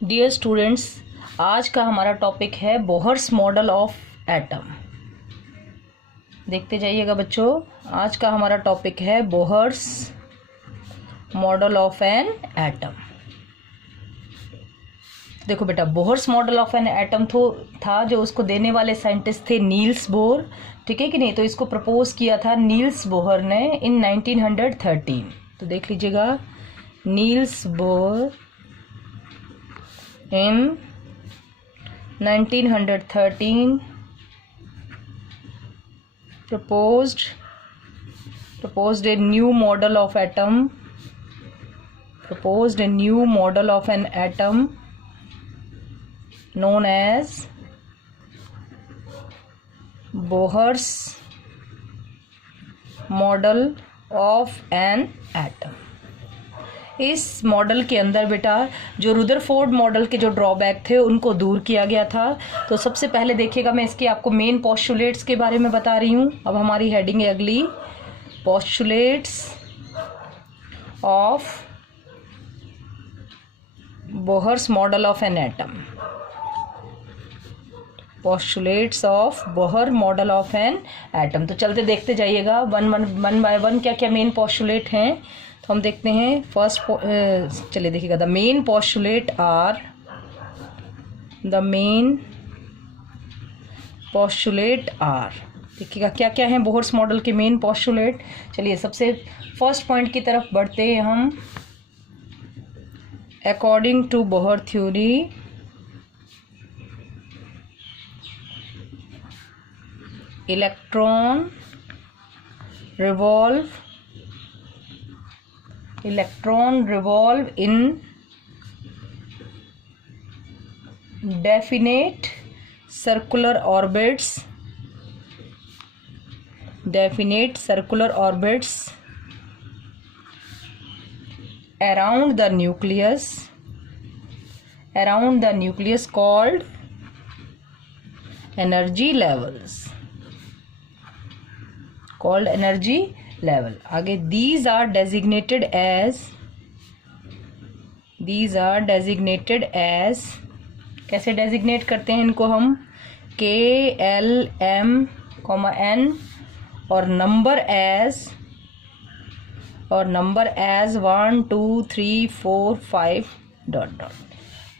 Dear students, आज का हमारा टॉपिक है बोहर्स मॉडल ऑफ एटम। देखते जाइएगा बच्चों, आज का हमारा टॉपिक है Bohr's model of an atom. देखो बेटा, Bohr's model of an atom था जो उसको देने वाले साइंटिस्ट थे नील्स बोर, ठीक है कि नहीं। तो इसको प्रपोज किया था नील्स बोहर ने इन 1913। तो देख लीजिएगा, Niels Bohr in 1913 proposed a new model of atom, proposed a new model of an atom known as Bohr's model of an atom। इस मॉडल के अंदर बेटा जो रुदरफोर्ड मॉडल के जो ड्रॉबैक थे उनको दूर किया गया था। तो सबसे पहले देखिएगा, मैं इसके आपको मेन पोस्टुलेट्स के बारे में बता रही हूँ। अब हमारी हेडिंग है अगली, postulates of Bohr's model of an atom. Postulates of Bohr model of an atom. तो चलते देखते जाइएगा वन बाय वन क्या क्या मेन पोस्टुलेट हैं। तो हम देखते हैं फर्स्ट, चलिए देखिएगा, द मेन पोस्टुलेट आर, देखिएगा क्या क्या है बोहर्स मॉडल के मेन पोस्टुलेट। चलिए सबसे फर्स्ट पॉइंट की तरफ बढ़ते हैं हम। According to Bohr theory, electron revolve in definite circular orbits around the nucleus called energy level। आगे these are designated as, कैसे डेजिग्नेट करते हैं इनको हम, K L M N और नंबर एज 1 2 3 4 5 ...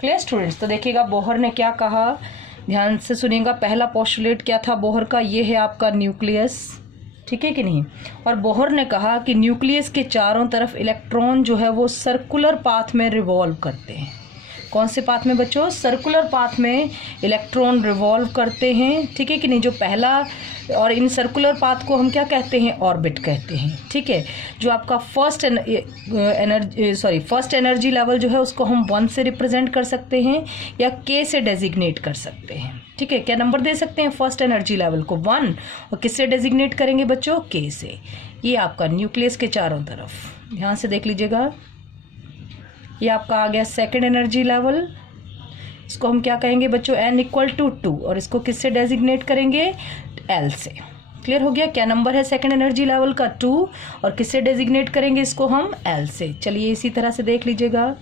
क्लियर स्टूडेंट्स। तो देखिएगा बोहर ने क्या कहा, ध्यान से सुनिएगा। पहला पोस्टुलेट क्या था बोहर का, ये है आपका न्यूक्लियस, ठीक है कि नहीं। और बोहर ने कहा कि न्यूक्लियस के चारों तरफ इलेक्ट्रॉन जो है वो सर्कुलर पाथ में रिवॉल्व करते हैं। कौन से पाथ में बच्चों, सर्कुलर पाथ में इलेक्ट्रॉन रिवॉल्व करते हैं, ठीक है कि नहीं। जो पहला, और इन सर्कुलर पाथ को हम क्या कहते हैं, ऑर्बिट कहते हैं, ठीक है। जो आपका फर्स्ट एनर्जी लेवल जो है उसको हम 1 से रिप्रेजेंट कर सकते हैं या K से डेजिग्नेट कर सकते हैं, ठीक है। क्या नंबर दे सकते हैं फर्स्ट एनर्जी लेवल को, 1, और किससे डेजिग्नेट करेंगे बच्चों, K से। ये आपका न्यूक्लियस के चारों तरफ, ध्यान से देख लीजिएगा। ये आपका आ गया सेकंड एनर्जी लेवल, इसको हम क्या कहेंगे बच्चों, n = 2, और इसको किससे डेजिग्नेट करेंगे, L से। क्लियर हो गया। क्या नंबर है सेकंड एनर्जी लेवल का, 2, और किससे डेजिग्नेट करेंगे इसको हम, L से। चलिए इसी तरह से देख लीजिएगा,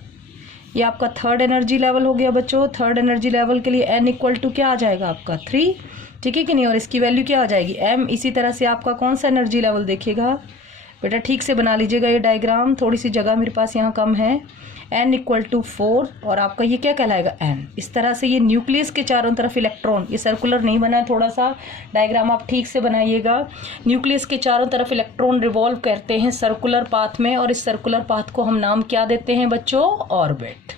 ये आपका थर्ड एनर्जी लेवल हो गया बच्चों। थर्ड एनर्जी लेवल के लिए n = क्या आ जाएगा आपका, 3, ठीक है कि नहीं, और इसकी वैल्यू क्या आ जाएगी, m। इसी तरह से आपका कौन सा एनर्जी लेवल देखिएगा बेटा, ठीक से बना लीजिएगा ये डायग्राम, थोड़ी सी जगह मेरे पास यहाँ कम है। n = 4, और आपका ये क्या कहलाएगा, n। इस तरह से ये न्यूक्लियस के चारों तरफ इलेक्ट्रॉन, ये सर्कुलर नहीं बना है, थोड़ा सा डायग्राम आप ठीक से बनाइएगा। न्यूक्लियस के चारों तरफ इलेक्ट्रॉन रिवॉल्व करते हैं सर्कुलर पाथ में, और इस सर्कुलर पाथ को हम नाम क्या देते हैं बच्चों, ऑर्बिट।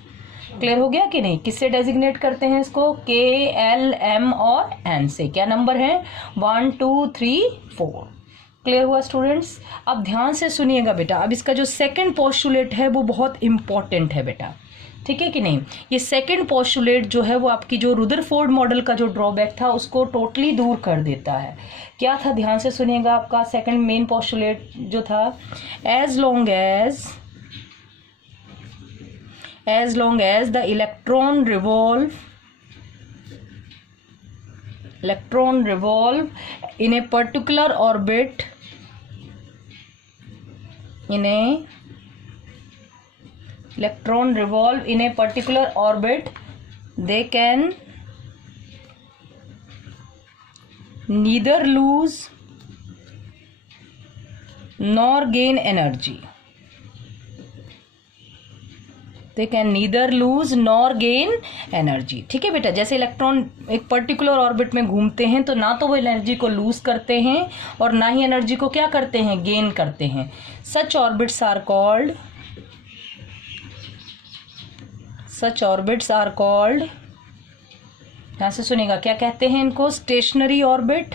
क्लियर हो गया कि नहीं। किससे डेजिग्नेट करते हैं इसको, K L M और N से। क्या नंबर है, 1 2 3 4। क्लियर हुआ स्टूडेंट्स। अब ध्यान से सुनिएगा बेटा, अब इसका जो सेकंड पोस्टुलेट है वो बहुत इंपॉर्टेंट है बेटा, ठीक है कि नहीं। ये सेकंड पोस्टुलेट जो है वो आपकी जो रुदरफोर्ड मॉडल का जो ड्रॉबैक था उसको टोटली दूर कर देता है। क्या था, ध्यान से सुनिएगा। आपका सेकंड मेन पोस्टुलेट जो था, as long as the electron revolve in a particular orbit, electron revolve in a particular orbit, they can neither lose nor gain energy. They can neither lose nor gain energy. ठीक है बेटा, जैसे electron एक particular orbit में घूमते हैं तो ना तो वो एनर्जी को लूज करते हैं और ना ही एनर्जी को क्या करते हैं, गेन करते हैं. Such orbits are called, यहां से सुनिएगा क्या कहते हैं इनको, stationery orbit.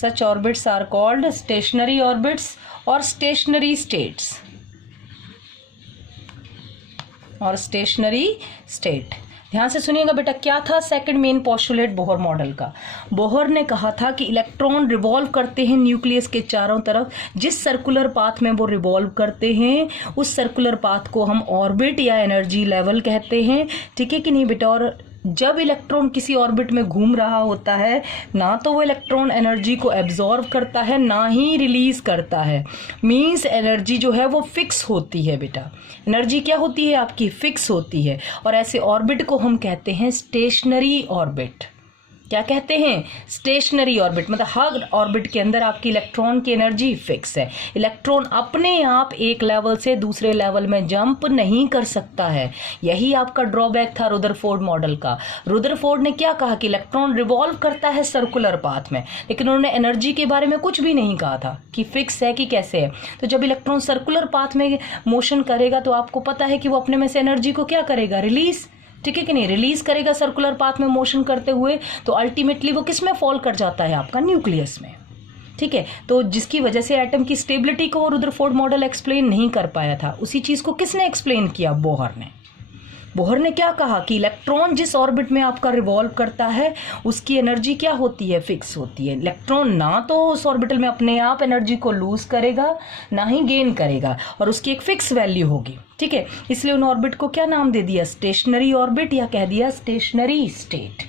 Such orbits are called stationary orbits और stationary states और stationary state. ध्यान से सुनिएगा बेटा, क्या था second main postulate Bohr model का. बोहर ने कहा था कि इलेक्ट्रॉन रिवॉल्व करते हैं न्यूक्लियस के चारों तरफ. जिस सर्कुलर पाथ में वो रिवॉल्व करते हैं उस सर्कुलर पाथ को हम ऑर्बिट या एनर्जी लेवल कहते हैं. ठीक है कि नहीं बेटा. और जब इलेक्ट्रॉन किसी ऑर्बिट में घूम रहा होता है ना तो वो इलेक्ट्रॉन एनर्जी को एब्जॉर्व करता है ना ही रिलीज करता है. मींस एनर्जी जो है वो फिक्स होती है बेटा. एनर्जी क्या होती है आपकी, फिक्स होती है. और ऐसे ऑर्बिट को हम कहते हैं स्टेशनरी ऑर्बिट. क्या कहते हैं, स्टेशनरी ऑर्बिट. मतलब हर ऑर्बिट के अंदर आपकी इलेक्ट्रॉन की एनर्जी फिक्स है. इलेक्ट्रॉन अपने आप एक लेवल से दूसरे लेवल में जंप नहीं कर सकता है. यही आपका ड्रॉबैक था रुदरफोर्ड मॉडल का. रुदरफोर्ड ने क्या कहा कि इलेक्ट्रॉन रिवॉल्व करता है सर्कुलर पाथ में, लेकिन उन्होंने एनर्जी के बारे में कुछ भी नहीं कहा था कि फिक्स है कि कैसे है. तो जब इलेक्ट्रॉन सर्कुलर पाथ में मोशन करेगा तो आपको पता है कि वो अपने में से एनर्जी को क्या करेगा, रिलीज. ठीक है कि नहीं, रिलीज करेगा सर्कुलर पाथ में मोशन करते हुए. तो अल्टीमेटली वो किस में फॉल कर जाता है, आपका न्यूक्लियस में. ठीक है, तो जिसकी वजह से एटम की स्टेबिलिटी को रुदरफोर्ड मॉडल एक्सप्लेन नहीं कर पाया था. उसी चीज को किसने एक्सप्लेन किया, बोहर ने. बोहर ने क्या कहा कि इलेक्ट्रॉन जिस ऑर्बिट में आपका रिवॉल्व करता है उसकी एनर्जी क्या होती है, फिक्स होती है. इलेक्ट्रॉन ना तो उस ऑर्बिटल में अपने आप एनर्जी को लूज करेगा ना ही गेन करेगा और उसकी एक फिक्स वैल्यू होगी. ठीक है, इसलिए उन ऑर्बिट को क्या नाम दे दिया, स्टेशनरी ऑर्बिट, या कह दिया स्टेशनरी स्टेट.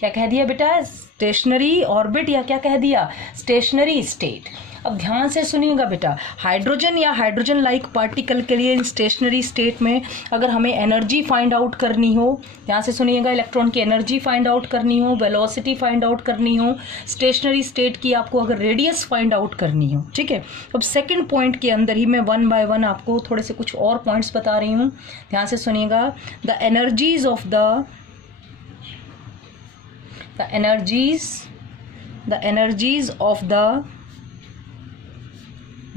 क्या कह दिया बेटा, स्टेशनरी ऑर्बिट, या क्या कह दिया, स्टेशनरी स्टेट. अब ध्यान से सुनिएगा बेटा, हाइड्रोजन या हाइड्रोजन लाइक पार्टिकल के लिए स्टेशनरी स्टेट में अगर हमें एनर्जी फाइंड आउट करनी हो, ध्यान से सुनिएगा, इलेक्ट्रॉन की एनर्जी फाइंड आउट करनी हो, वेलोसिटी फाइंड आउट करनी हो, स्टेशनरी स्टेट की आपको अगर रेडियस फाइंड आउट करनी हो. ठीक है, अब सेकंड पॉइंट के अंदर ही मैं वन बाय वन आपको थोड़े से कुछ और पॉइंट्स बता रही हूँ. ध्यान से सुनिएगा. The energies of the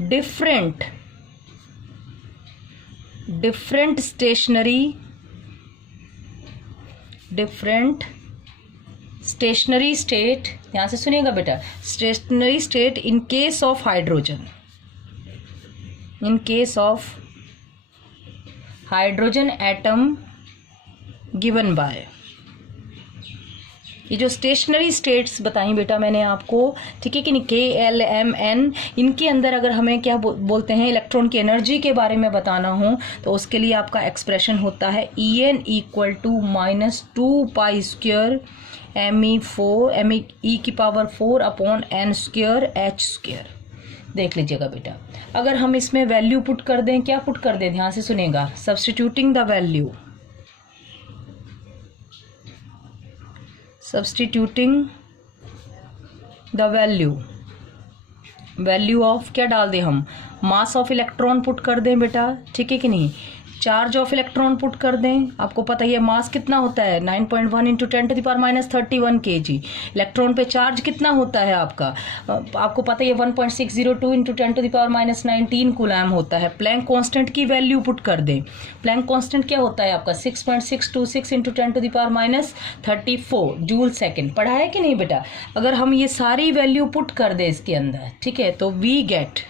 different stationary state. ध्यान से सुनिएगा बेटा, stationery state in case of hydrogen atom given by. ये जो स्टेशनरी स्टेट्स बताई बेटा मैंने आपको, ठीक है कि नहीं, KLMN, इनके अंदर अगर हमें क्या बोलते हैं, इलेक्ट्रॉन की एनर्जी के बारे में बताना हो तो उसके लिए आपका एक्सप्रेशन होता है En equal to -2 pi square Me4 upon n square h square. देख लीजिएगा बेटा, अगर हम इसमें वैल्यू पुट कर दें, क्या पुट कर दें, ध्यान से सुनिएगा, सब्स्टिट्यूटिंग द वैल्यू ऑफ क्या डाल दें हम, मास ऑफ इलेक्ट्रॉन पुट कर दें बेटा. ठीक है कि नहीं, चार्ज ऑफ इलेक्ट्रॉन पुट कर दें. आपको पता है मास कितना होता है, 9.1 इंटू 10⁻³ kg. इलेक्ट्रॉन पे चार्ज कितना होता है आपका, आपको पता है 1.602 इंटू 10⁻19 कूलम होता है. प्लैंक कांस्टेंट की वैल्यू पुट कर दें. प्लैंक कांस्टेंट क्या होता है आपका, 6.626 इंटू 10⁻34 जूल सेकेंड. पढ़ा है कि नहीं बेटा. अगर हम ये सारी वैल्यू पुट कर दें इसके अंदर, ठीक है, तो वी गेट,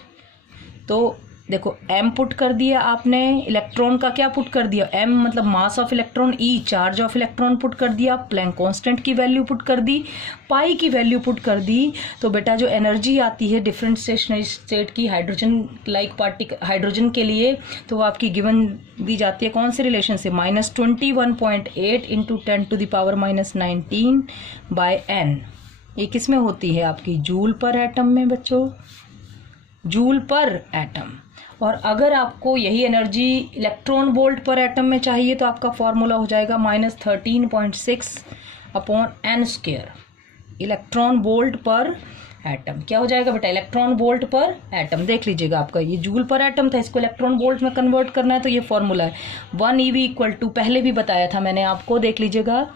तो देखो m पुट कर दिया आपने, इलेक्ट्रॉन का क्या पुट कर दिया, m मतलब mass of electron, E charge of electron put कर दिया, प्लैंक कांस्टेंट की वैल्यू पुट कर दी, पाई की वैल्यू पुट कर दी. तो बेटा जो एनर्जी आती है डिफरेंट स्टेशनरी स्टेट की हाइड्रोजन के लिए, तो वो आपकी गिवन दी जाती है कौन से रिलेशन से, -21.8 इंटू 10⁻⁻19 बाय n. ये किस में होती है आपकी, जूल पर एटम में बच्चों. जूल पर एटम। और अगर आपको यही एनर्जी इलेक्ट्रॉन वोल्ट पर एटम में चाहिए तो आपका फॉर्मूला हो जाएगा -13.6 upon n square electron volt पर एटम। क्या हो जाएगा बेटा? इलेक्ट्रॉन वोल्ट पर एटम। देख लीजिएगा, आपका ये जूल पर एटम था, इसको इलेक्ट्रॉन वोल्ट में कन्वर्ट करना है तो ये फॉर्मूला है 1 EV इक्वल टू, पहले भी बताया था मैंने आपको, देख लीजिएगा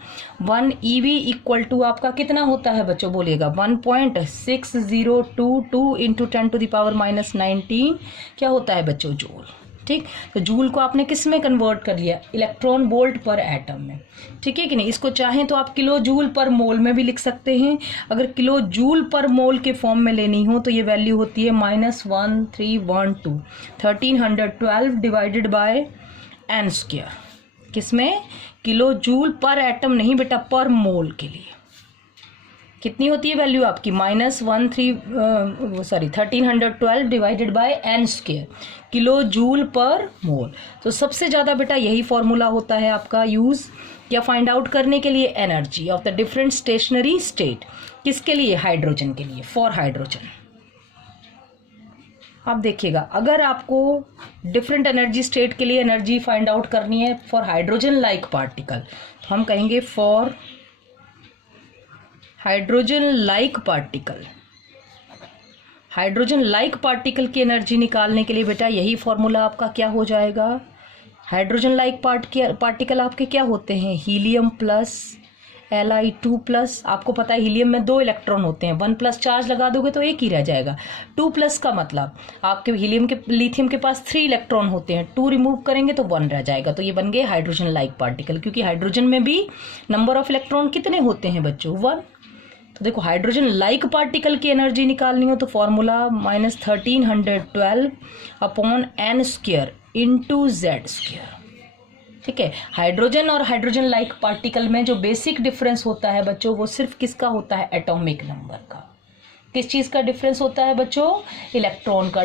1 EV इक्वल टू आपका कितना होता है बच्चों? बोलिएगा 1.6022 इंटू 10⁻⁻19 क्या होता है बच्चों? जूल। ठीक, तो जूल को आपने किस में कन्वर्ट कर लिया? इलेक्ट्रॉन वोल्ट पर एटम में। ठीक है कि नहीं? इसको चाहें तो आप किलो जूल पर मोल में भी लिख सकते हैं। अगर किलो जूल पर मोल के फॉर्म में लेनी हो तो ये वैल्यू होती है -1312 1312 डिवाइडेड बाय n स्क्वायर। किसमें? किलो जूल पर एटम नहीं बेटा, पर मोल के लिए। कितनी होती है वैल्यू आपकी? -1312 divided by n square, kilo joule per mole. तो सबसे ज़्यादा बेटा यही फॉर्मूला होता है आपका यूज़ या फाइंड आउट करने के लिए, energy of the different stationery state. किसके लिए? हाइड्रोजन के लिए, फॉर हाइड्रोजन। आप देखिएगा, अगर आपको डिफरेंट एनर्जी स्टेट के लिए एनर्जी फाइंड आउट करनी है फॉर हाइड्रोजन लाइक पार्टिकल, तो हम कहेंगे for hydrogen like particle. Hydrogen like particle की एनर्जी निकालने के लिए बेटा यही फॉर्मूला आपका क्या हो जाएगा? हाइड्रोजन लाइक पार्टिकल आपके क्या होते हैं? Helium plus Li2 plus. आपको पता है हीलियम में 2 इलेक्ट्रॉन होते हैं, 1+ चार्ज लगा दोगे तो एक ही रह जाएगा। 2+ का मतलब आपके लिथियम के पास 3 इलेक्ट्रॉन होते हैं, 2 रिमूव करेंगे तो 1 रह जाएगा। तो ये बन गए हाइड्रोजन लाइक पार्टिकल, क्योंकि हाइड्रोजन में भी नंबर ऑफ इलेक्ट्रॉन कितने होते हैं बच्चों? 1। तो देखो, हाइड्रोजन लाइक पार्टिकल की एनर्जी निकालनी हो तो formula -1312 upon n square into z square. ठीक है, हाइड्रोजन और हाइड्रोजन लाइक पार्टिकल में जो बेसिक डिफरेंस होता है बच्चों, वो सिर्फ किसका होता है? एटॉमिक नंबर का। किस चीज का डिफरेंस होता है बच्चों? इलेक्ट्रॉन का,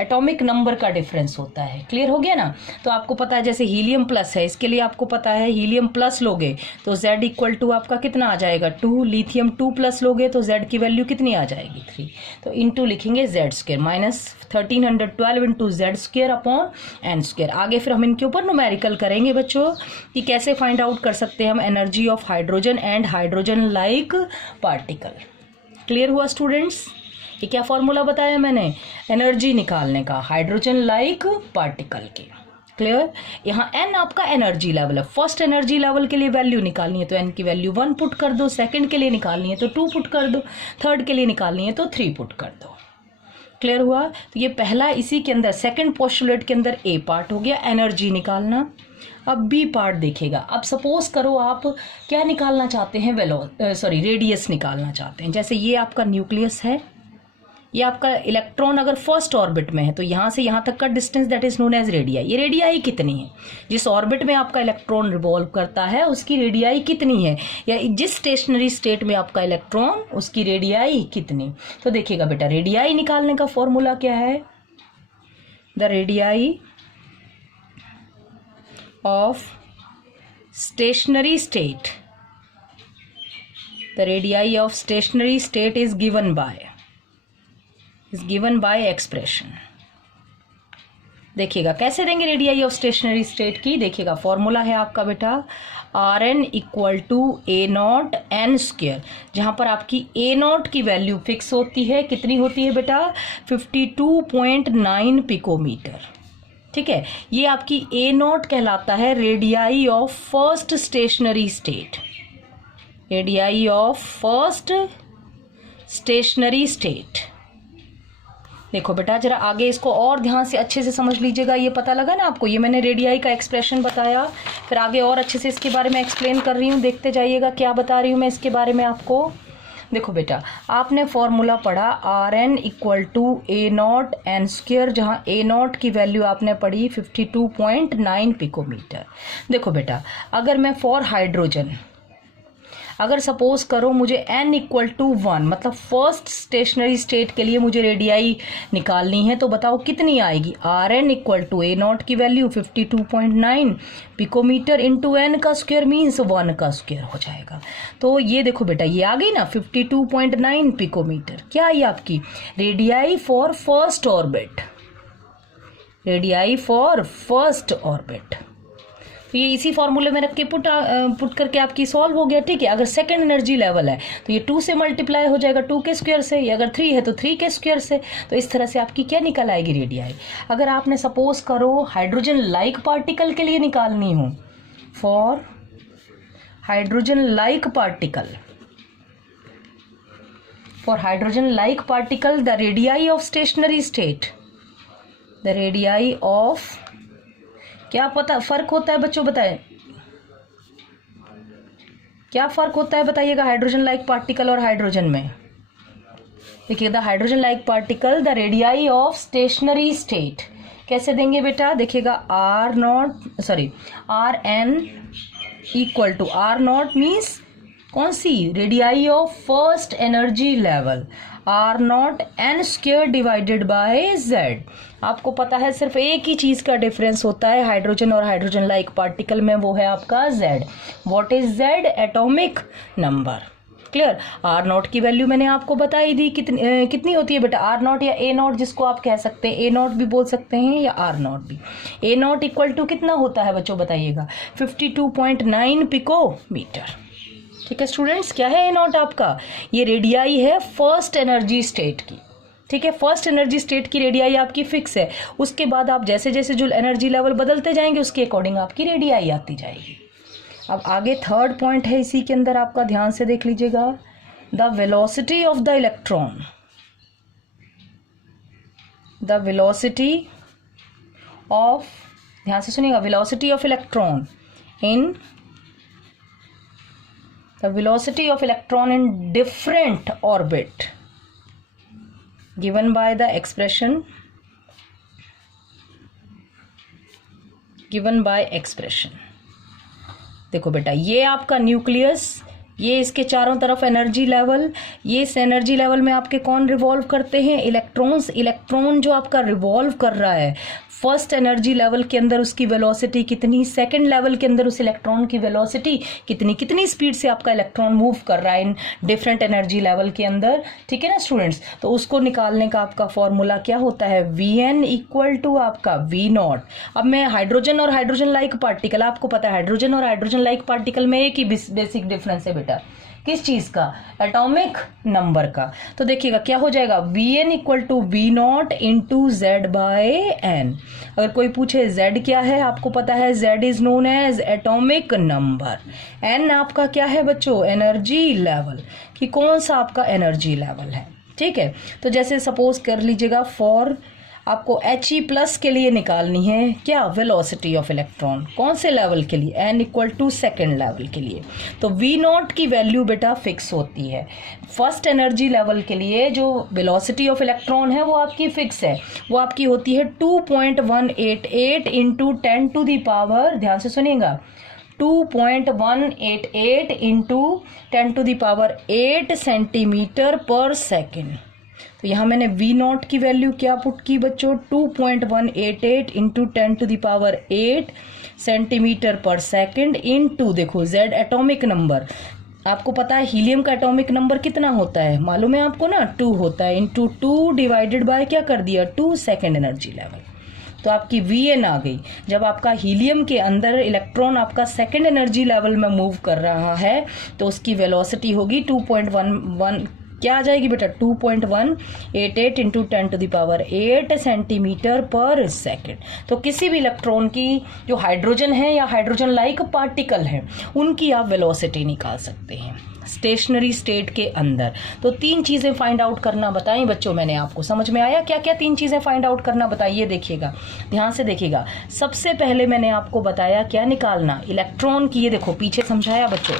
एटॉमिक नंबर का डिफरेंस होता है। क्लियर हो गया ना? तो आपको पता है जैसे हीलियम प्लस है, इसके लिए आपको पता है हीलियम प्लस लोगे तो Z इक्वल टू आपका कितना आ जाएगा? 2। लिथियम 2+ लोगे तो Z की वैल्यू कितनी आ जाएगी? 3। तो इंटू लिखेंगे Z square, -1312 into Z square upon n square. आगे फिर हम इनके ऊपर न्यूमेरिकल करेंगे बच्चों कि कैसे फाइंड आउट कर सकते हैं हम energy of hydrogen and hydrogen like particle. Clear हुआ स्टूडेंट्स? ये क्या फॉर्मूला बताया मैंने एनर्जी निकालने का हाइड्रोजन लाइक पार्टिकल के। क्लियर? यहाँ n आपका एनर्जी लेवल है। फर्स्ट एनर्जी लेवल के लिए वैल्यू निकालनी है तो n की वैल्यू 1 पुट कर दो, सेकंड के लिए निकालनी है तो 2 पुट कर दो, थर्ड के लिए निकालनी है तो 3 पुट कर दो। क्लियर हुआ? तो ये पहला इसी के अंदर सेकंड पोस्टुलेट के अंदर ए पार्ट हो गया, एनर्जी निकालना। अब बी पार्ट देखेगा। अब सपोज करो आप क्या निकालना चाहते हैं? रेडियस निकालना चाहते हैं। जैसे ये आपका न्यूक्लियस है, ये आपका इलेक्ट्रॉन अगर फर्स्ट ऑर्बिट में है तो यहाँ से यहाँ तक का distance that is known as radii. ये रेडियाई कितनी है? जिस ऑर्बिट में आपका इलेक्ट्रॉन रिवॉल्व करता है उसकी रेडियाई कितनी है, या जिस स्टेशनरी स्टेट में आपका इलेक्ट्रॉन उसकी रेडियाई कितनी। तो देखिएगा बेटा, रेडियाई निकालने का फॉर्मूला क्या है? The radii of stationary state, the radii of stationary state is given by expression। देखिएगा कैसे देंगे रेडियाई ऑफ स्टेशनरी स्टेट की। देखिएगा फॉर्मूला है आपका बेटा Rn equal to A0 n square, जहां पर आपकी A0 की वैल्यू फिक्स होती है। कितनी होती है बेटा? 52.9 पिकोमीटर। ठीक है, ये आपकी A0 कहलाता है radii of first stationery state. Radii of first stationery state. देखो बेटा जरा आगे इसको और ध्यान से अच्छे से समझ लीजिएगा। ये पता लगा ना आपको? ये मैंने रेडियाई का एक्सप्रेशन बताया, फिर आगे और अच्छे से इसके बारे में एक्सप्लेन कर रही हूँ। देखते जाइएगा क्या बता रही हूँ मैं इसके बारे में आपको। देखो बेटा, आपने फॉर्मूला पढ़ा Rn equal to A0 n square, जहाँ A0 की वैल्यू आपने पढ़ी 52.9 पिकोमीटर। देखो बेटा, अगर मैं फॉर हाइड्रोजन अगर सपोज करो मुझे n इक्वल टू 1 मतलब फर्स्ट स्टेशनरी स्टेट के लिए मुझे रेडियाई निकालनी है, तो बताओ कितनी आएगी। R N equal to A naught की वैल्यू 52.9 पिकोमीटर इंटू एन का स्क्वायर मीन्स 1 का स्क्वायर हो जाएगा। तो ये देखो बेटा ये आ गई ना 52.9 पिकोमीटर, क्या आई आपकी radii for first orbit, radii for first orbit. तो ये इसी फॉर्मूले में रख के पुट करके आपकी सॉल्व हो गया। ठीक है, अगर सेकंड एनर्जी लेवल है तो ये 2 से मल्टीप्लाई हो जाएगा 2 के स्क्वायर से, या अगर 3 है तो 3 के स्क्वायर से। तो इस तरह से आपकी क्या निकल आएगी रेडियाई। अगर आपने सपोज करो हाइड्रोजन लाइक पार्टिकल के लिए निकालनी हो, for hydrogen like particle, for hydrogen like particle the radii of stationary state, the radii of, क्या पता फर्क होता है बच्चों, बताएं क्या फर्क होता है बताइएगा हाइड्रोजन लाइक पार्टिकल और हाइड्रोजन में। देखिए the hydrogen like particle the radii of stationary state कैसे देंगे बेटा, देखिएगा r N equal to r naught means कौन सी radii of first energy level, r naught n square divided by z. आपको पता है सिर्फ एक ही चीज का डिफरेंस होता है हाइड्रोजन और हाइड्रोजन लाइक पार्टिकल में, वो है आपका Z. What is Z, atomic number. Clear. R naught की वैल्यू मैंने आपको बताई दी कितनी होती है बेटा, आर नॉट या ए नॉट जिसको आप कह सकते हैं, ए नॉट भी बोल सकते हैं या आर नॉट भी। ए नॉट इक्वल टू कितना होता है बच्चों बताइएगा, 52.9 पिकोमीटर। ठीक है स्टूडेंट्स, क्या है ए नॉट आपका, ये रेडियाई है फर्स्ट एनर्जी स्टेट की। ठीक है, फर्स्ट एनर्जी स्टेट की रेडियाई आपकी फिक्स है, उसके बाद आप जैसे जैसे जो एनर्जी लेवल बदलते जाएंगे उसके अकॉर्डिंग आपकी रेडियाई आती जाएगी। अब आगे थर्ड पॉइंट है इसी के अंदर, आपका ध्यान से देख लीजिएगा, the velocity of the electron, the velocity of, ध्यान से सुनिएगा, velocity of electron in, the velocity of electron in different orbit given by the expression, given by expression। देखो बेटा ये आपका न्यूक्लियस, ये इसके चारों तरफ एनर्जी लेवल, ये इस एनर्जी लेवल में आपके कौन रिवॉल्व करते हैं, इलेक्ट्रॉन्स। इलेक्ट्रॉन जो आपका रिवॉल्व कर रहा है फर्स्ट एनर्जी लेवल के अंदर उसकी वेलोसिटी कितनी, सेकंड लेवल के अंदर उस इलेक्ट्रॉन की वेलोसिटी कितनी, कितनी स्पीड से आपका इलेक्ट्रॉन मूव कर रहा है इन डिफरेंट एनर्जी लेवल के अंदर। ठीक है ना स्टूडेंट्स, तो उसको निकालने का आपका फॉर्मूला क्या होता है, Vn इक्वल टू आपका V नॉट। अब मैं हाइड्रोजन और हाइड्रोजन लाइक पार्टिकल, आपको पता है हाइड्रोजन और हाइड्रोजन लाइक पार्टिकल में एक ही बेसिक डिफरेंस है बेटा, किस चीज का, एटॉमिक नंबर का। तो देखिएगा क्या हो जाएगा, Vn equal to V naught into Z by N. अगर कोई पूछे Z क्या है, आपको पता है Z is known as atomic number, N आपका क्या है बच्चों, एनर्जी लेवल, कि कौन सा आपका एनर्जी लेवल है। ठीक है, तो जैसे सपोज कर लीजिएगा फॉर आपको He+ के लिए निकालनी है क्या, वेलोसिटी ऑफ इलेक्ट्रॉन, कौन से लेवल के लिए, N equal to second level के लिए। तो V नॉट की वैल्यू बेटा फिक्स होती है, फर्स्ट एनर्जी लेवल के लिए जो वेलोसिटी ऑफ इलेक्ट्रॉन है वो आपकी फिक्स है, वो आपकी होती है 2.188 इंटू 10 टू द पावर, ध्यान से सुनिएगा, 2.188 into 10 to the power 8 centimetre पर सेकेंड। तो यहाँ मैंने V नॉट की वैल्यू क्या पुट की बच्चों, 2.188 into 10 to the power 8 centimetre पर सेकेंड इंटू, देखो Z एटॉमिक नंबर, आपको पता है हीलियम का एटॉमिक नंबर कितना होता है, मालूम है आपको ना, 2 होता है, इंटू 2 डिवाइडेड बाय क्या कर दिया, 2 सेकेंड एनर्जी लेवल। तो आपकी Vn आ गई। जब आपका हीलियम के अंदर इलेक्ट्रॉन आपका सेकेंड एनर्जी लेवल में मूव कर रहा है तो उसकी वेलोसिटी होगी 2.11, क्या आ जाएगी बेटा, 2.188 into 10 to the power 8 centimetre पर सेकेंड। तो किसी भी इलेक्ट्रॉन की जो हाइड्रोजन है या हाइड्रोजन लाइक पार्टिकल है उनकी आप वेलोसिटी निकाल सकते हैं स्टेशनरी स्टेट के अंदर। तो 3 चीज़ें फाइंड आउट करना बताई बच्चों मैंने आपको, समझ में आया क्या क्या 3 चीज़ें फाइंड आउट करना बताइए, देखिएगा ध्यान से देखिएगा। सबसे पहले मैंने आपको बताया क्या निकालना, इलेक्ट्रॉन की, ये देखो पीछे समझाया बच्चों,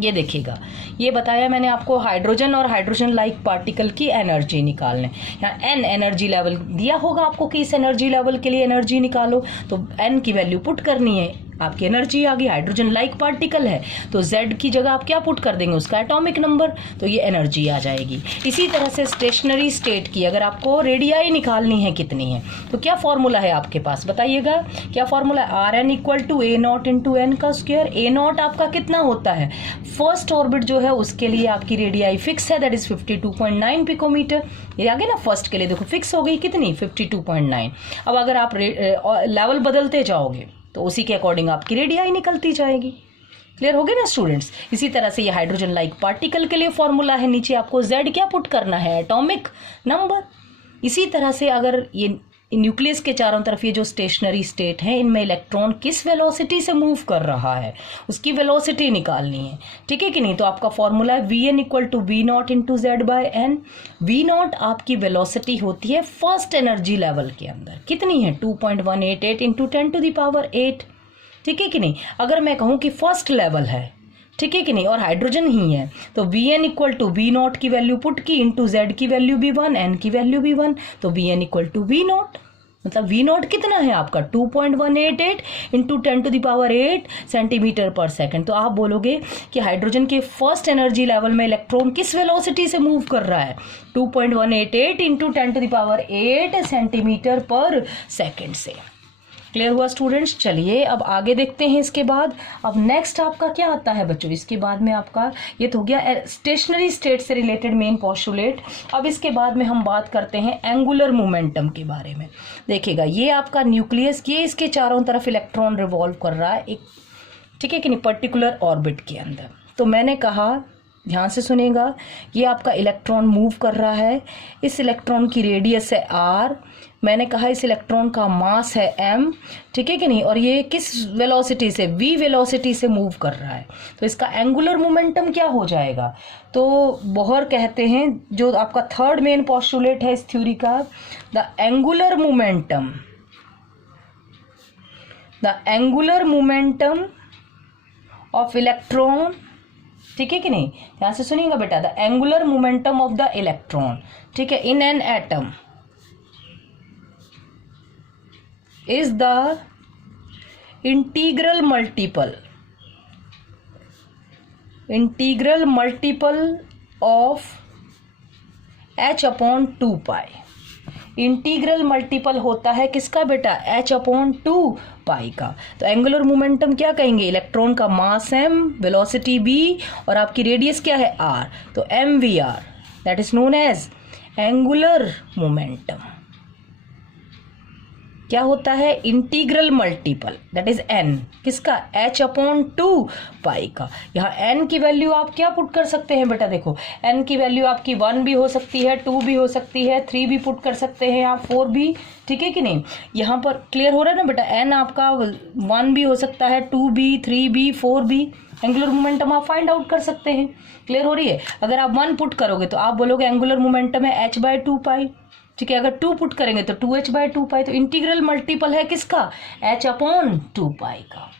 ये देखिएगा, ये बताया मैंने आपको हाइड्रोजन और हाइड्रोजन लाइक पार्टिकल की एनर्जी निकालने। यहाँ N एनर्जी लेवल दिया होगा आपको कि इस एनर्जी लेवल के लिए एनर्जी निकालो, तो N की वैल्यू पुट करनी है, आपकी एनर्जी आ गई। हाइड्रोजन लाइक पार्टिकल है तो Z की जगह आप क्या पुट कर देंगे, उसका एटॉमिक नंबर, तो ये एनर्जी आ जाएगी। इसी तरह से स्टेशनरी स्टेट की अगर आपको रेडियाई निकालनी है कितनी है, तो क्या फॉर्मूला है आपके पास, बताइएगा क्या फॉर्मूला है। RN equal to A0 into N का स्क्वायर। A0 आपका कितना होता है, फर्स्ट ऑर्बिट जो है उसके लिए आपकी रेडियाई फिक्स है, दैट इज 52.9 पिकोमीटर। ये आगे ना फर्स्ट के लिए देखो फिक्स हो गई कितनी, 52.9। अब अगर आप लेवल बदलते जाओगे तो उसी के अकॉर्डिंग आपकी रेडियाई निकलती जाएगी। क्लियर हो गया ना स्टूडेंट्स। इसी तरह से ये हाइड्रोजन लाइक पार्टिकल के लिए फॉर्मूला है, नीचे आपको Z क्या पुट करना है, एटॉमिक नंबर। इसी तरह से अगर ये न्यूक्लियस के चारों तरफ ये जो स्टेशनरी स्टेट है, इनमें इलेक्ट्रॉन किस वेलोसिटी से मूव कर रहा है, उसकी वेलोसिटी निकालनी है, ठीक है कि नहीं। तो आपका फॉर्मूला है Vn equal to V0 into Z by N। V0 आपकी वेलोसिटी होती है फर्स्ट एनर्जी लेवल के अंदर, कितनी है 2.188 इंटू 10⁸, ठीक है कि नहीं। अगर मैं कहूँ कि फर्स्ट लेवल है, ठीक है कि नहीं, और हाइड्रोजन ही है, तो Vn इक्वल टू V0 की वैल्यू पुट की इंटू Z की वैल्यू भी 1, N की वैल्यू भी 1, तो Vn इक्वल टू V0, मतलब V0 कितना है आपका 2.188 इंटू 10⁸ सेंटीमीटर पर सेकेंड। तो आप बोलोगे कि हाइड्रोजन के फर्स्ट एनर्जी लेवल में इलेक्ट्रॉन किस वेलोसिटी से मूव कर रहा है, 2.188 इंटू 10⁸ सेंटीमीटर पर सेकेंड से। क्लियर हुआ स्टूडेंट्स। चलिए अब आगे देखते हैं इसके बाद। अब नेक्स्ट आपका क्या आता है बच्चों, इसके बाद में आपका ये तो हो गया स्टेशनरी स्टेट से रिलेटेड मेन पोस्टुलेट। अब इसके बाद में हम बात करते हैं एंगुलर मोमेंटम के बारे में। देखिएगा ये आपका न्यूक्लियस, ये इसके चारों तरफ इलेक्ट्रॉन रिवॉल्व कर रहा है एक, ठीक है कि नहीं, पर्टिकुलर ऑर्बिट के अंदर। तो मैंने कहा, ध्यान से सुनिएगा, ये आपका इलेक्ट्रॉन मूव कर रहा है, इस इलेक्ट्रॉन की रेडियस है r, मैंने कहा इस इलेक्ट्रॉन का मास है m, ठीक है कि नहीं, और ये किस वेलोसिटी से, v वेलोसिटी से मूव कर रहा है। तो इसका एंगुलर मोमेंटम क्या हो जाएगा, तो बोहर कहते हैं, जो आपका थर्ड मेन पोस्टुलेट है इस थ्योरी का, the angular momentum of electron, ठीक है कि नहीं, ध्यान से सुनिएगा बेटा, the angular momentum of the electron, ठीक है, in an atom is the integral multiple of h upon 2 pi. Integral multiple होता है किसका बेटा, h अपॉन 2 पाई का। तो एंगुलर मोमेंटम क्या कहेंगे, इलेक्ट्रॉन का मास m, वेलोसिटी b, और आपकी रेडियस क्या है r, तो mvr, that is known as angular momentum. क्या होता है, integral multiple, that is n, किसका, h अपॉन 2 पाई का। यहाँ n की वैल्यू आप क्या पुट कर सकते हैं बेटा, देखो n की वैल्यू आपकी 1 भी हो सकती है, 2 भी हो सकती है, 3 भी पुट कर सकते हैं आप, 4 भी, ठीक है कि नहीं। यहाँ पर क्लियर हो रहा है ना बेटा, n आपका 1 भी हो सकता है, 2 भी, 3 भी, 4 भी, एंगुलर मोमेंटम आप फाइंड आउट कर सकते हैं। क्लियर हो रही है। अगर आप 1 पुट करोगे तो आप बोलोगे एंगुलर मोमेंटम है h बाय 2 पाई, ठीक है। अगर 2 पुट करेंगे तो 2h बाय 2 पाई, तो इंटीग्रल मल्टीपल है किसका, h अपॉन 2 पाई का,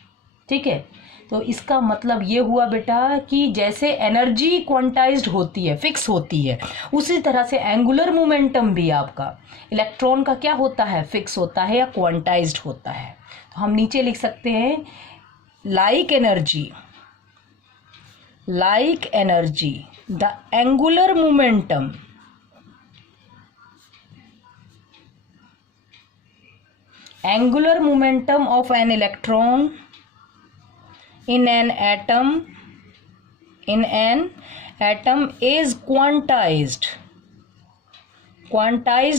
ठीक है। तो इसका मतलब ये हुआ बेटा कि जैसे एनर्जी क्वांटाइज्ड होती है, फिक्स होती है, उसी तरह से एंगुलर मोमेंटम भी आपका इलेक्ट्रॉन का क्या होता है, फिक्स होता है या क्वांटाइज्ड होता है। तो हम नीचे लिख सकते हैं like energy the angular momentum of an electron in an atom is quantized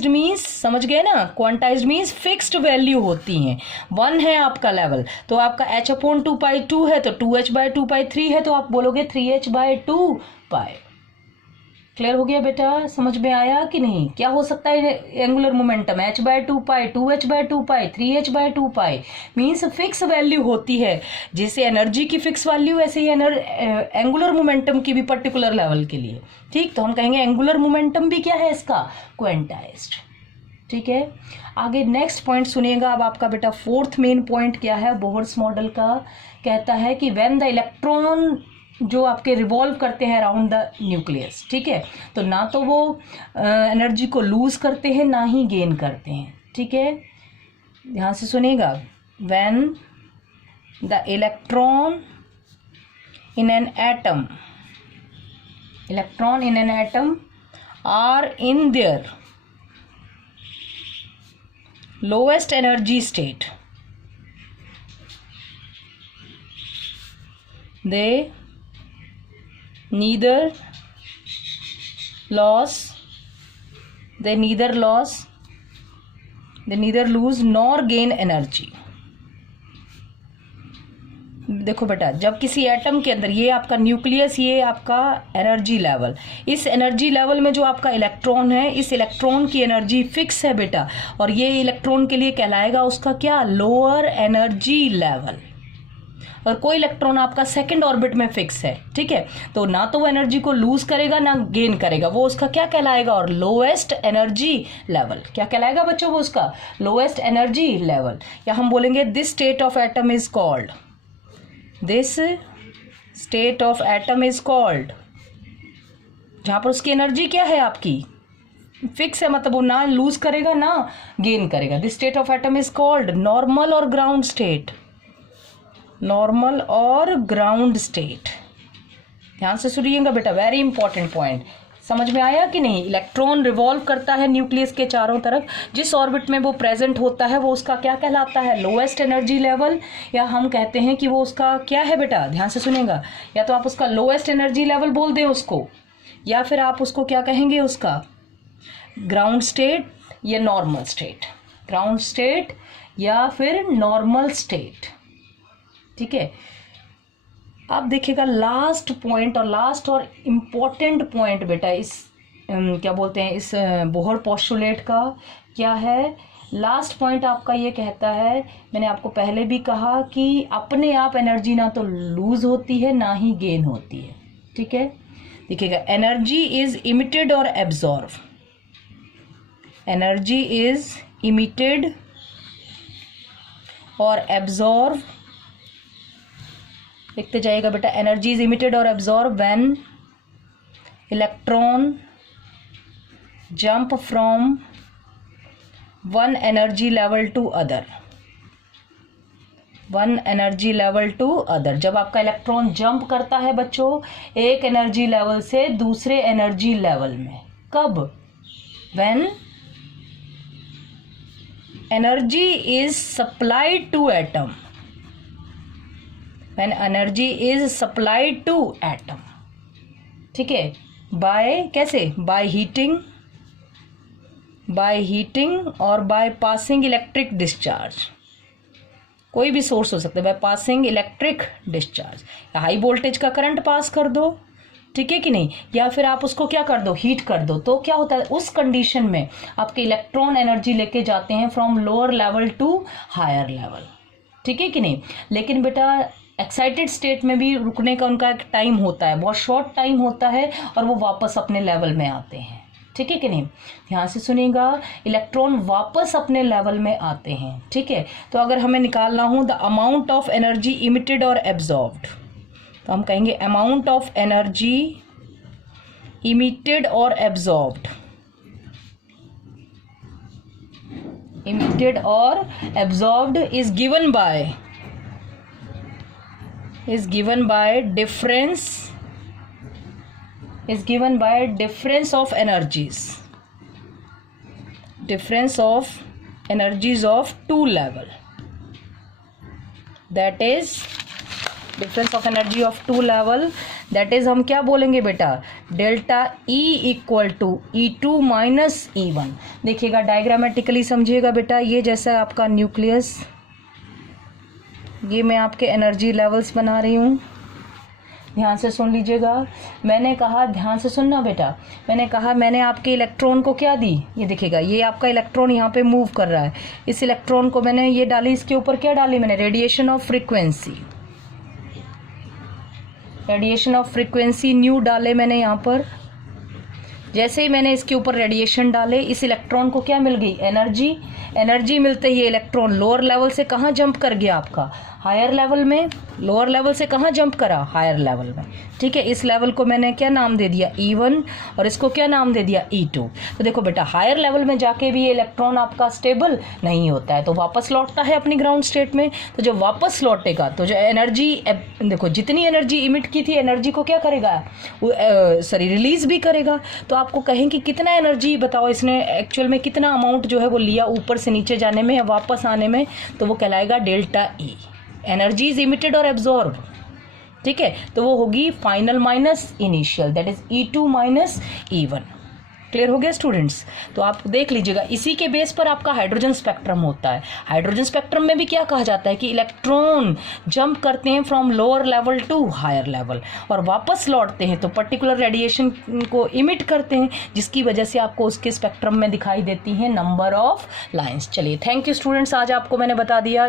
means, समझ गए ना, क्वांटाइज्ड मीन्स फिक्स्ड वैल्यू होती हैं। 1 है आपका लेवल, तो आपका h अपॉन 2 पाई 2 है, तो 2h बाय 2 पाई 3 है, तो आप बोलोगे 3h बाय 2 पाई। क्लियर हो गया बेटा, समझ में आया कि नहीं। क्या हो सकता है एंगुलर मोमेंटम, h बाय 2 पाई, 2h बाय 2 पाई, 3h बाय 2 पाई, मीन्स फिक्स वैल्यू होती है। जैसे एनर्जी की फिक्स वैल्यू, वैसे ही एंगुलर मोमेंटम की भी पर्टिकुलर लेवल के लिए, ठीक। तो हम कहेंगे एंगुलर मोमेंटम भी क्या है इसका, क्वांटाइज्ड, ठीक है। आगे नेक्स्ट पॉइंट सुनिएगा। अब आपका बेटा फोर्थ मेन पॉइंट क्या है, बोहर्स मॉडल का कहता है कि व्हेन द इलेक्ट्रॉन जो आपके रिवॉल्व करते हैं अराउंड द न्यूक्लियस, ठीक है, तो ना तो वो एनर्जी को लूज करते हैं ना ही गेन करते हैं, ठीक है। ध्यान से सुनिएगा, when the electron in an atom are in their lowest energy state. They neither lose nor gain energy. देखो बेटा, जब किसी एटम के अंदर, ये आपका न्यूक्लियस, ये आपका एनर्जी लेवल, इस एनर्जी लेवल में जो आपका इलेक्ट्रॉन है, इस इलेक्ट्रॉन की एनर्जी फिक्स है बेटा, और ये इलेक्ट्रॉन के लिए कहलाएगा उसका क्या, लोअर एनर्जी लेवल। और कोई इलेक्ट्रॉन आपका सेकंड ऑर्बिट में फिक्स है, ठीक है, तो ना तो वो एनर्जी को लूज करेगा ना गेन करेगा, वो उसका क्या कहलाएगा, और लोएस्ट एनर्जी लेवल। क्या कहलाएगा बच्चों, वो उसका लोएस्ट एनर्जी लेवल। या हम बोलेंगे this state of atom is called, जहां पर उसकी एनर्जी क्या है, आपकी फिक्स है, मतलब वो ना लूज करेगा ना गेन करेगा। This state of atom is called normal और ग्राउंड स्टेट। ध्यान से सुनिएगा बेटा, वेरी इंपॉर्टेंट पॉइंट। समझ में आया कि नहीं। इलेक्ट्रॉन रिवॉल्व करता है न्यूक्लियस के चारों तरफ, जिस ऑर्बिट में वो प्रेजेंट होता है वो उसका क्या कहलाता है, लोएस्ट एनर्जी लेवल, या हम कहते हैं कि वो उसका क्या है बेटा, ध्यान से सुनेगा, या तो आप उसका लोएस्ट एनर्जी लेवल बोल दें उसको, या फिर आप उसको क्या कहेंगे, उसका ग्राउंड स्टेट या नॉर्मल स्टेट, ग्राउंड स्टेट या फिर नॉर्मल स्टेट, ठीक है। आप देखिएगा लास्ट पॉइंट, और लास्ट और इम्पॉर्टेंट पॉइंट बेटा इस क्या बोलते हैं, इस बोहर पोस्टुलेट का क्या है। लास्ट पॉइंट आपका ये कहता है, मैंने आपको पहले भी कहा कि अपने आप एनर्जी ना तो लूज होती है ना ही गेन होती है, ठीक है। देखिएगा, एनर्जी इज इमिटेड और एब्जॉर्व, एनर्जी इज इमिटेड और एब्जॉर्व, लिखते जाइएगा बेटा, एनर्जी इज इमिटेड और absorb when electron jump from one energy level to other, one energy level to other. जब आपका इलेक्ट्रॉन जंप करता है बच्चों एक एनर्जी लेवल से दूसरे एनर्जी लेवल में, कब, when energy is supplied to atom, when energy is supplied to atom, ठीक है, by कैसे, by heating और by passing electric discharge, कोई भी सोर्स हो सकता है, by passing electric discharge, या हाई वोल्टेज का करंट पास कर दो, ठीक है कि नहीं, या फिर आप उसको क्या कर दो, हीट कर दो, तो क्या होता है, उस कंडीशन में आपके इलेक्ट्रॉन एनर्जी लेके जाते हैं from lower level to higher level, ठीक है कि नहीं। लेकिन बेटा एक्साइटेड स्टेट में भी रुकने का उनका एक टाइम होता है, बहुत शॉर्ट टाइम होता है, और वो वापस अपने लेवल में आते हैं, ठीक है कि नहीं। ध्यान से सुनिएगा, इलेक्ट्रॉन वापस अपने लेवल में आते हैं, ठीक है। तो अगर हमें निकालना हो the amount of energy emitted और एब्जॉर्ब्ड, तो हम कहेंगे अमाउंट ऑफ एनर्जी इमिटेड और एब्जॉर्ब्ड, इमिटेड और absorbed is given by difference of energies, difference of energies of two level, that is difference of energy of two level, that is हम क्या बोलेंगे बेटा, delta E equal to E2 minus E1। देखिएगा diagrammatically समझिएगा बेटा, ये जैसा आपका न्यूक्लियस, ये मैं आपके एनर्जी लेवल्स बना रही हूँ, ध्यान से सुन लीजिएगा। मैंने कहा, ध्यान से सुनना बेटा, मैंने कहा मैंने आपके इलेक्ट्रॉन को क्या दी, ये देखिएगा, ये आपका इलेक्ट्रॉन यहाँ पे मूव कर रहा है, इस इलेक्ट्रॉन को मैंने ये डाली, इसके ऊपर क्या डाली मैंने, रेडिएशन ऑफ फ्रीक्वेंसी न्यू डाले मैंने यहाँ पर, जैसे ही मैंने इसके ऊपर रेडिएशन डाले, इस इलेक्ट्रॉन को क्या मिल गई, एनर्जी। एनर्जी मिलते ही इलेक्ट्रॉन लोअर लेवल से कहाँ जंप कर गया आपका, हायर लेवल में। लोअर लेवल से कहाँ जंप करा, हायर लेवल में। ठीक है, इस लेवल को मैंने क्या नाम दे दिया, E1, और इसको क्या नाम दे दिया, E2। तो देखो बेटा, हायर लेवल में जाके भी ये इलेक्ट्रॉन आपका स्टेबल नहीं होता है, तो वापस लौटता है अपनी ग्राउंड स्टेट में। तो जब वापस लौटेगा तो जो एनर्जी, देखो जितनी एनर्जी इमिट की थी, एनर्जी को क्या करेगा, सॉरी रिलीज भी करेगा। तो आपको कहें कि कितना एनर्जी बताओ इसने एक्चुअल में कितना अमाउंट जो है वो लिया ऊपर से नीचे जाने में या वापस आने में, तो वो कहलाएगा delta E, energy is emitted और एब्जॉर्ब। ठीक है, तो वो होगी final minus initial, that is E2 minus E1। Clear हो गया स्टूडेंट्स। तो आप देख लीजिएगा, इसी के बेस पर आपका हाइड्रोजन स्पेक्ट्रम होता है। हाइड्रोजन स्पेक्ट्रम में भी क्या कहा जाता है कि इलेक्ट्रॉन जंप करते हैं from lower level to higher level और वापस लौटते हैं तो पर्टिकुलर रेडिएशन को इमिट करते हैं, जिसकी वजह से आपको उसके स्पेक्ट्रम में दिखाई देती हैं नंबर ऑफ लाइंस। चलिए, थैंक यू स्टूडेंट्स, आज आपको मैंने बता दिया